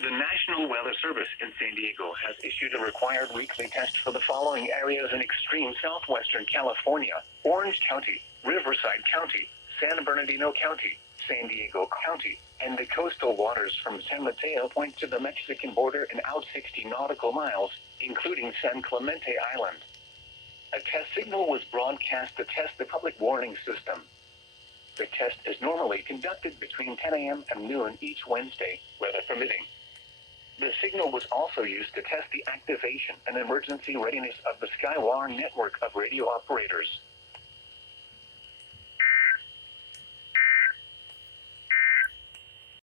The National Weather Service in San Diego has issued a required weekly test for the following areas in extreme southwestern California: Orange County, Riverside County, San Bernardino County, San Diego County, and the coastal waters from San Mateo Point to the Mexican border and out 60 nautical miles, including San Clemente Island. A test signal was broadcast to test the public warning system. The test is normally conducted between 10 a.m. and noon each Wednesday, weather permitting. The signal was also used to test the activation and emergency readiness of the Skywire network of radio operators.